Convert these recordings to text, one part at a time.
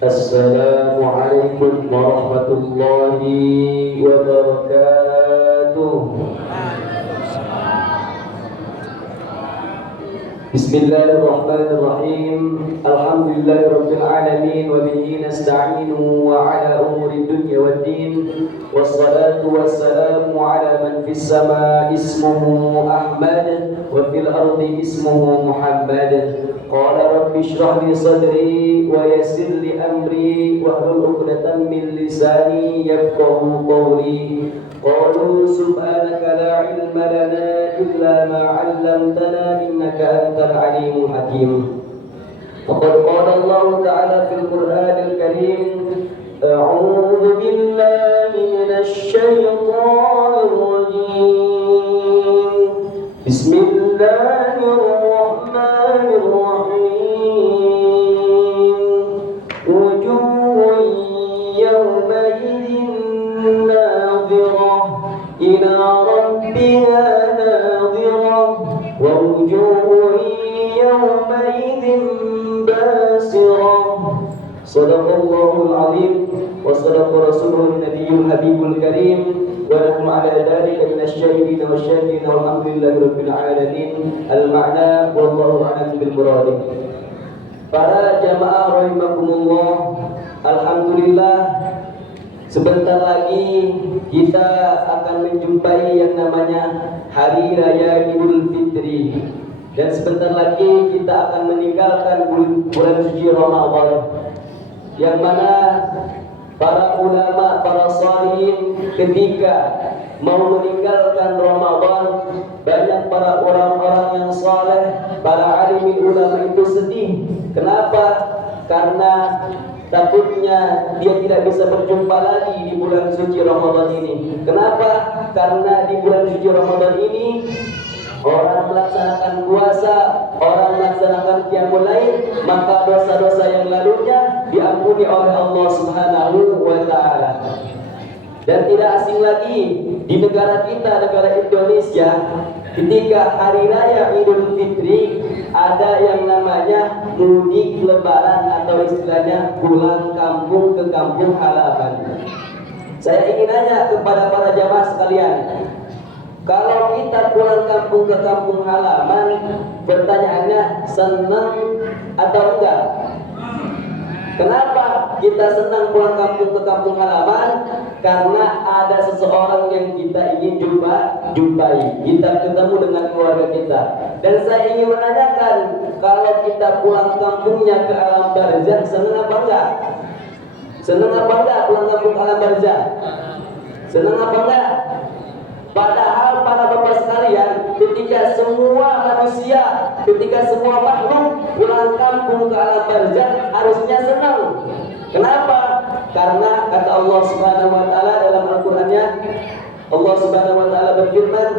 Assalamualaikum warahmatullahi wabarakatuh. Bismillahirrahmanirrahim. Alhamdulillahirabbil alamin wa bihi nasta'inu wa ala umuri dunya waddin. Wassalatu wassalamu ala man fis samaa'i ismuhu Ahmad wa fil ardi ismuhu Muhammad. Qala rabbi shrah li sadri wa yassir li amri wahlul 'uqdatam min lisani yafqahu qawli. Qalu subhanaka la ilma lana illa ma 'allamtana innaka antal alimul hakim. Faqad qala Allah ta'ala fil Qur'anil Karim, a'udzu billahi minasy syaithanir rajim. Bismillahirrahmanirrahim. Wujuhun yawmaidin nadhirah ila rabbiha nadhirah wa wujuhun yawmaidin basirah. Sadaqallahul azim wa sadaqa rasulun nabiyyul habibul karim wa nahnu ala dhalika minasy syahidin wasyakirina walhamdulillahi rabbil alamin. Al-ma'na wallahu a'lam bil murad. Para jamaah rahimakumullah, alhamdulillah sebentar lagi kita akan menjumpai yang namanya Hari Raya Idul Fitri, dan sebentar lagi kita akan meninggalkan bulan suci Ramadan, yang mana para ulama, para shalihin ketika mau meninggalkan Ramadan, banyak para orang-orang yang saleh, para alimin ulama itu sedih. Kenapa? Karena takutnya dia tidak bisa berjumpa lagi di bulan suci Ramadan ini. Kenapa? Karena di bulan suci Ramadan ini orang melaksanakan puasa, orang melaksanakan qiyamul lail, maka dosa-dosa yang lalunya diampuni oleh Allah Subhanahu wa taala. Dan tidak asing lagi di negara kita, negara Indonesia, ketika hari raya Idul Fitri ada yang namanya mudik lebaran atau istilahnya pulang kampung ke kampung halaman. Saya ingin nanya kepada para jamaah sekalian, kalau kita pulang kampung ke kampung halaman, pertanyaannya senang atau enggak? Kenapa kita senang pulang kampung ke kampung halaman? Karena ada seseorang yang kita ingin jumpai, kita ketemu dengan keluarga kita. Dan saya ingin menanyakan, kalau kita pulang kampungnya ke alam barzah, senang apa enggak? Senang apa enggak pulang kampung ke alam barzah? Senang apa enggak? Padahal para bapak sekalian, ketika semua manusia, ketika semua makhluk pulang kampung ke alam barzah, harusnya senang. Kenapa? Karena kata Allah Subhanahu wa taala dalam Al-Qur'annya, Allah Subhanahu wa taala berfirman,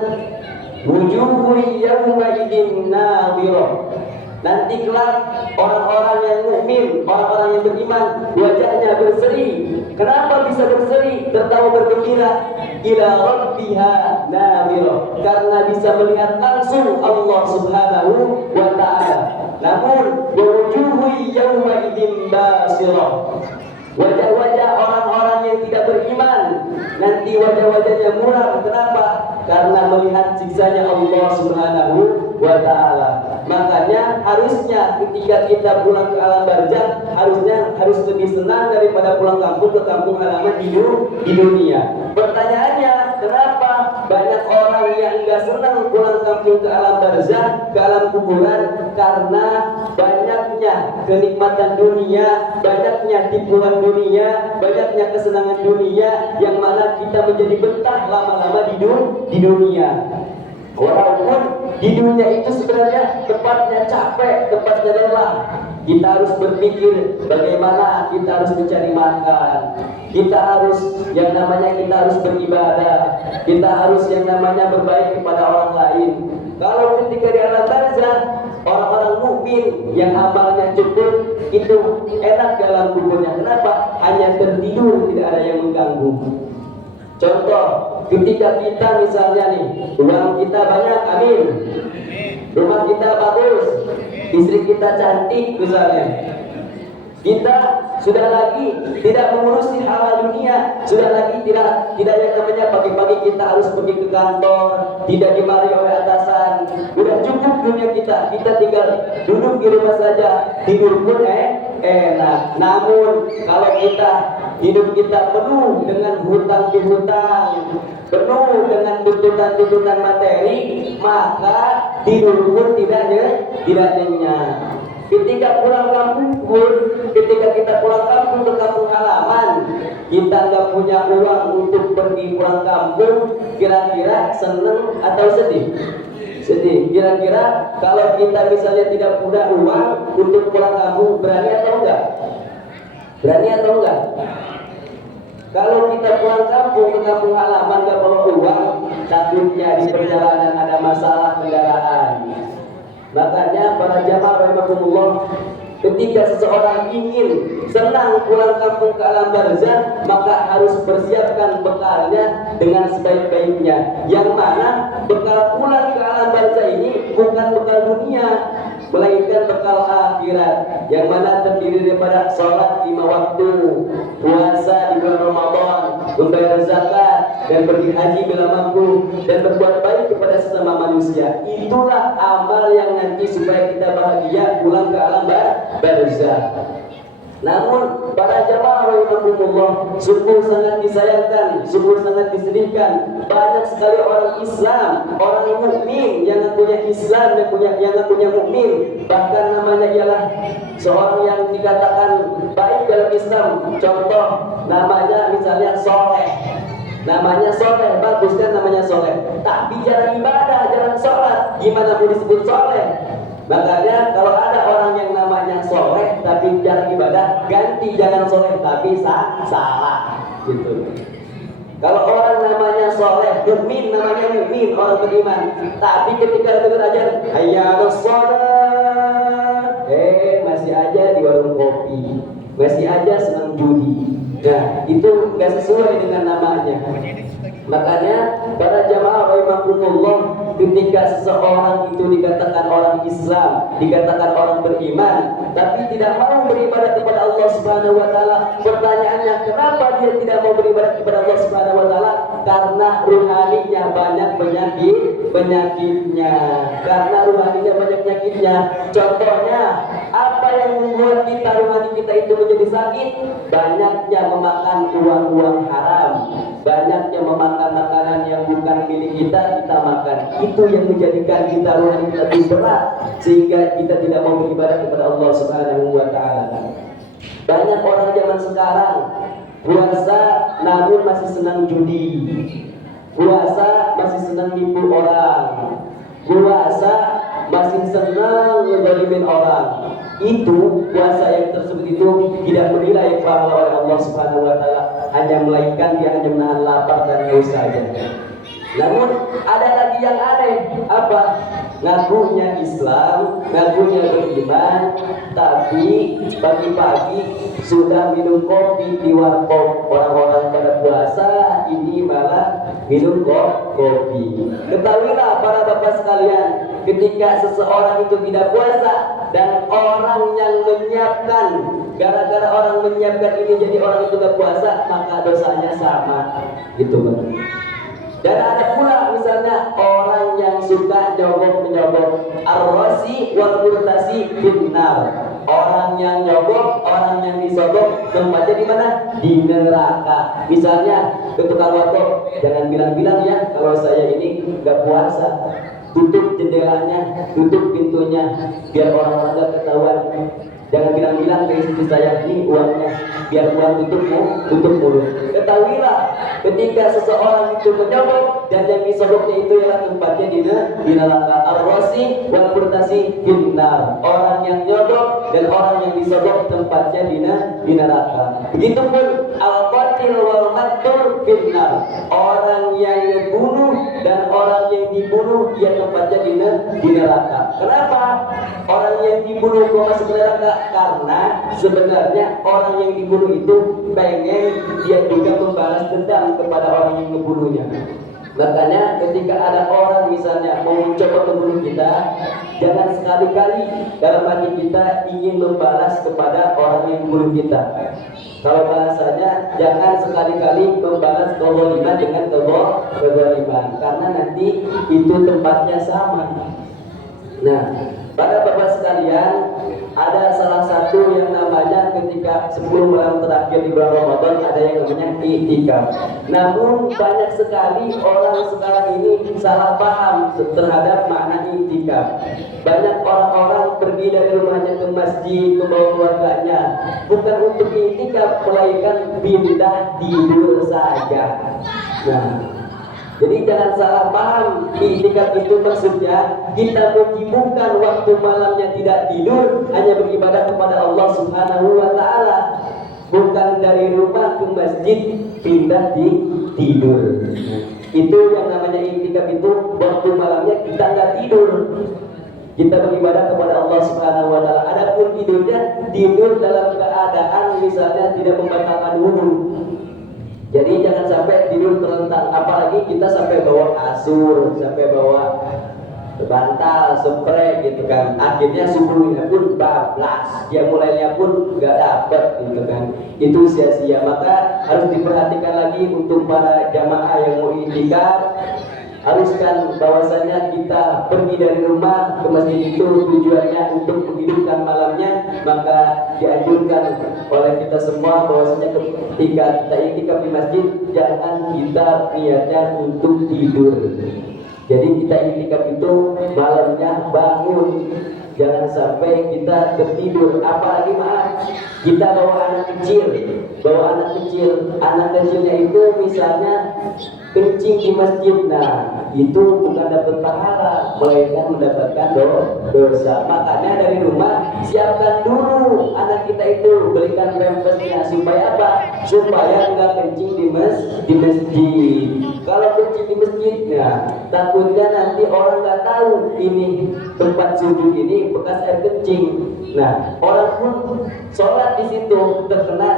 wujuhun yawma idzin nadhirah. Nanti kelak orang-orang yang mukmin, orang-orang yang beriman, wajahnya berseri. Kenapa bisa berseri, tertawa bergembira? Ila rabbiha nadhirah, karena bisa melihat langsung Allah Subhanahu wa taala. Namun wujuhun yawma idzin basirah, wajah-wajah orang-orang yang tidak beriman nanti wajah-wajahnya muram. Kenapa? Karena melihat siksanya Allah Subhanahu wa taala. Makanya harusnya ketika kita pulang ke alam barzah, harus lebih senang daripada pulang kampung ke kampung halaman di dunia. Pertanyaannya, kenapa banyak orang yang enggak senang pulang kampung ke alam barzah, ke alam kuburan? Karena banyaknya kenikmatan dunia, banyaknya tipuan dunia, banyaknya kesenangan dunia, yang mana kita menjadi betah lama-lama di dunia. Walaupun di dunia itu sebenarnya tempatnya capek, tempatnya lelah. Kita harus berpikir bagaimana kita harus mencari makan. Kita harus yang namanya kita harus beribadah. Kita harus yang namanya berbaik kepada orang lain. Kalau ketika di alam barzah, orang-orang mukmin yang amalnya cukup itu enak dalam kuburnya. Kenapa? Hanya tertidur, tidak ada yang mengganggu. Contoh, ketika kita misalnya nih, uang kita banyak, amin, rumah kita bagus, istri kita cantik misalnya, Kita sudah lagi tidak mengurusi hal dunia, sudah lagi tidak yang namanya pagi-pagi kita harus pergi ke kantor, tidak dimarahi oleh atasan. Sudah cukup dunia kita tinggal duduk di rumah saja, tidur pun enak. Namun kalau hidup kita penuh dengan hutang piutang, penuh dengan tuntutan materi, maka tidur pun tidak nyenyak. Ketika kita pulang kampung ke kampung halaman, kita nggak punya uang untuk pergi pulang kampung, kira-kira seneng atau sedih? Sedih. Kira-kira kalau kita misalnya tidak punya uang untuk pulang kampung, berani atau enggak? Berani atau enggak? Kalau kita pulang kampung ke kampung halaman nggak bawa uang, takutnya di perjalanan ada masalah kendaraan. Makanya para jamaah rahimakumullah, ketika seseorang ingin senang pulang kampung ke alam barzah, maka harus persiapkan bekalnya dengan sebaik-baiknya. Yang mana bekal pulang ke alam barzah ini bukan bekal dunia, melainkan bekal akhirat, yang mana terdiri daripada sholat 5 waktu, puasa di bulan Ramadan, membayar zakat, dan pergi haji bila mampu, dan berbuat baik kepada sesama manusia. Itulah amal yang nanti supaya kita bahagia pulang ke alam barzah. Namun para jamaah rahimakumullah, sungguh sangat disayangkan, sungguh sangat disedihkan, banyak sekali orang Islam, orang mukmin yang punya Islam, yang punya mukmin, bahkan namanya ialah seorang yang dikatakan baik dalam Islam. Contoh, namanya misalnya soleh. Namanya soleh, bagus kan namanya soleh, tapi jarang ibadah, jarang sholat, gimana mau disebut soleh? Makanya kalau ada orang yang namanya soleh tapi jarang ibadah, ganti jangan soleh tapi salah gitu. Kalau orang namanya soleh, mukmin, namanya mukmin, orang beriman, tapi ketika dengar ajar hayya sholat, masih aja di warung kopi, masih aja senang judi. Nah, itu nggak sesuai dengan namanya. Makanya para jamaah rahimakumullah, ketika seseorang itu dikatakan orang Islam, dikatakan orang beriman, tapi tidak mau beribadah kepada Allah Subhanahu wa taala, pertanyaannya kenapa dia tidak mau beribadah kepada Allah Subhanahu wa taala? Karena ruhaninya banyak penyakitnya. Karena ruhaninya banyak penyakitnya. Contohnya, apa yang membuat kita rohani kita itu menjadi sakit? Banyaknya memakan uang haram, banyaknya memakan makanan yang bukan milik kita makan. Itu yang menjadikan kita rohani kita lebih berat, sehingga kita tidak mau beribadah kepada Allah Subhanahu wa taala. Banyak orang zaman sekarang puasa namun masih senang judi, puasa masih senang nipu orang, puasa masih senang ngezalimin orang. Itu puasa yang tersebut itu tidak bernilai pahala oleh Allah Subhanahu wa taala, hanya melainkan dia hanya menahan lapar dan haus saja. Namun ada lagi yang aneh, apa? Ngakunya Islam, ngakunya beriman, tapi pagi-pagi sudah minum kopi di warkop. Orang-orang pada puasa, ini malah minum kopi. Ketahuilah para bapak sekalian, ketika seseorang itu tidak puasa dan orang yang menyiapkan, gara-gara orang menyiapkan ini jadi orang itu tidak puasa, maka dosanya sama, gitu kan? Dan ada pula misalnya orang yang suka nyogok-menyogok, ar-rasi wal murtasi finnar. Orang yang nyogok, orang yang disogok, tempatnya di mana? Di neraka. Misalnya ke tukang warkop, jangan bilang-bilang ya kalau saya ini nggak puasa. Tutup jendelanya, tutup pintunya, biar orang-orang nggak ketahuan. Jangan bilang-bilang ke istri saya, ini uangnya, biar uang tutup mulut. Ketahuilah, ketika seseorang itu menyogok dan yang disogoknya itu ialah tempatnya di neraka. Ar-rasi wal murtasi finnar. Orang yang nyogok dan orang yang disogok tempatnya di neraka. Begitupun al-qatil wal maqtul finnar. Orang yang bunuh dan orang yang dibunuh dia tempatnya di neraka. Kenapa? Orang yang dibunuh kok masuk ke neraka? Karena sebenarnya orang yang dibunuh itu pengen dia juga membalas dendam kepada orang yang membunuhnya. Makanya ketika ada orang misalnya mau mencoba membunuh kita, jangan sekali-kali dalam hati kita ingin membalas kepada orang yang membunuh kita. Kalau bahasanya, jangan sekali-kali membalas kezaliman dengan kezaliman, karena nanti itu tempatnya sama. Nah, pada bapak sekalian, ada salah satu yang namanya ketika 10 malam terakhir di bulan Ramadan ada yang namanya i'tikaf. Namun banyak sekali orang sekarang ini salah paham terhadap makna i'tikaf. Banyak orang-orang pergi dari rumahnya ke masjid membawa keluarganya, bukan untuk i'tikaf, melainkan pindah tidur saja. Nah, jadi jangan salah paham, i'tikaf itu maksudnya kita menyibukkan waktu malamnya tidak tidur hanya beribadah kepada Allah Subhanahu wa taala. Bukan dari rumah ke masjid pindah di tidur. Itu yang namanya i'tikaf, itu waktu malamnya kita nggak tidur. Kita beribadah kepada Allah Subhanahu wa taala. Adapun tidurnya, tidur dalam keadaan misalnya tidak membatalkan wudu. Jadi jangan sampai tidur terlentang, apalagi kita sampai bawa kasur, sampai bawa bantal, spray gitu kan. Akhirnya subuhnya pun bablas, ya mulainya pun nggak dapet gitu kan. Itu sia-sia. Maka harus diperhatikan lagi untuk para jamaah yang mau i'tikaf. Haruskan bahwasanya kita pergi dari rumah ke masjid itu tujuannya untuk menghidupkan malamnya, maka dianjurkan oleh kita semua bahwasanya ketika kita i'tikaf di masjid jangan kita niatnya untuk tidur. Jadi kita i'tikaf itu malamnya bangun, jangan sampai kita tertidur. Apalagi maaf, kita bawa anak kecil, anak kecilnya itu misalnya kencing di masjid, nah itu bukan dapat pahala, melainkan mendapatkan dosa. Makanya dari rumah siapkan dulu anak kita itu, belikan pampasnya, supaya apa? Supaya nggak kencing di masjid. Kalau kencing di masjid, nah takutnya nanti orang nggak tahu ini tempat sujud ini bekas air kencing. Nah orang pun sholat di situ terkena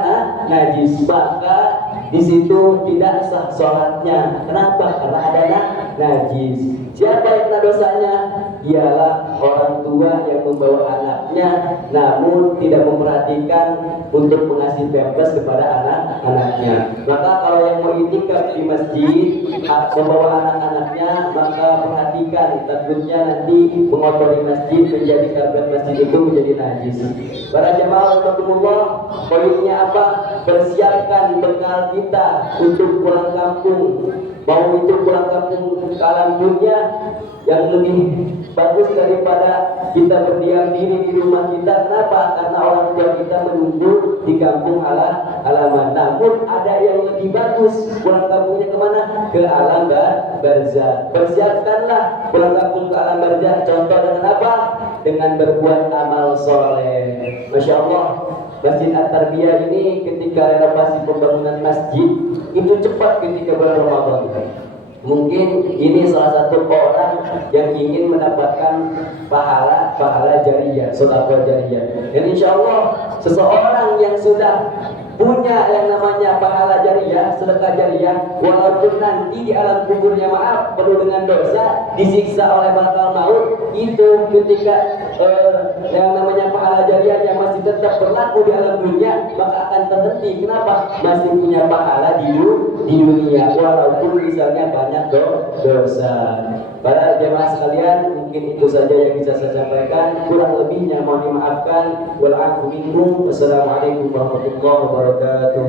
najis, maka di situ tidak sah sholatnya. Kenapa? Karena ada najis. Siapa yang kena dosanya? Ialah orang tua yang membawa anaknya namun tidak memperhatikan untuk mengasih pampers kepada anak-anaknya. Maka kalau yang mau i'tikaf di masjid membawa anak-anaknya, maka perhatikan, takutnya nanti mengotori masjid, menjadi karpet masjid itu menjadi najis. Para jemaah rahimakumullah, poinnya apa? Persiapkan bekal kita untuk pulang kampung. Mau itu pulang kampung ke alam dunia yang lebih bagus daripada kita berdiam diri di rumah kita. Kenapa? Karena orang tua kita menunggu di kampung halaman. Namun ada yang lebih bagus, pulang kampungnya kemana? Ke alam barzah. Persiapkanlah pulang kampung ke alam barzah. Contoh dengan apa? Dengan berbuat amal soleh. Masya Allah, Masjid At-Tarbiyah ini ketika renovasi pembangunan masjid itu cepat ketika bulan Ramadan. Mungkin ini salah satu orang yang ingin mendapatkan pahala jariyah, sedekah jariyah. Dan insya Allah seseorang yang sudah punya yang namanya pahala jariyah, sedekah jariyah, walaupun nanti di alam kuburnya maaf penuh dengan dosa, disiksa oleh malaikat maut, itu ketika yang namanya pahala jariyahnya masih tetap berlaku di alam dunia, maka akan terhenti. Kenapa? Masih punya pahala di dunia, walaupun misalnya banyak dosa. Para jemaah sekalian, mungkin itu saja yang bisa saya sampaikan. Kurang lebihnya mohon dimaafkan. Wal 'afwu minkum. Wassalamualaikum warahmatullahi wabarakatuh.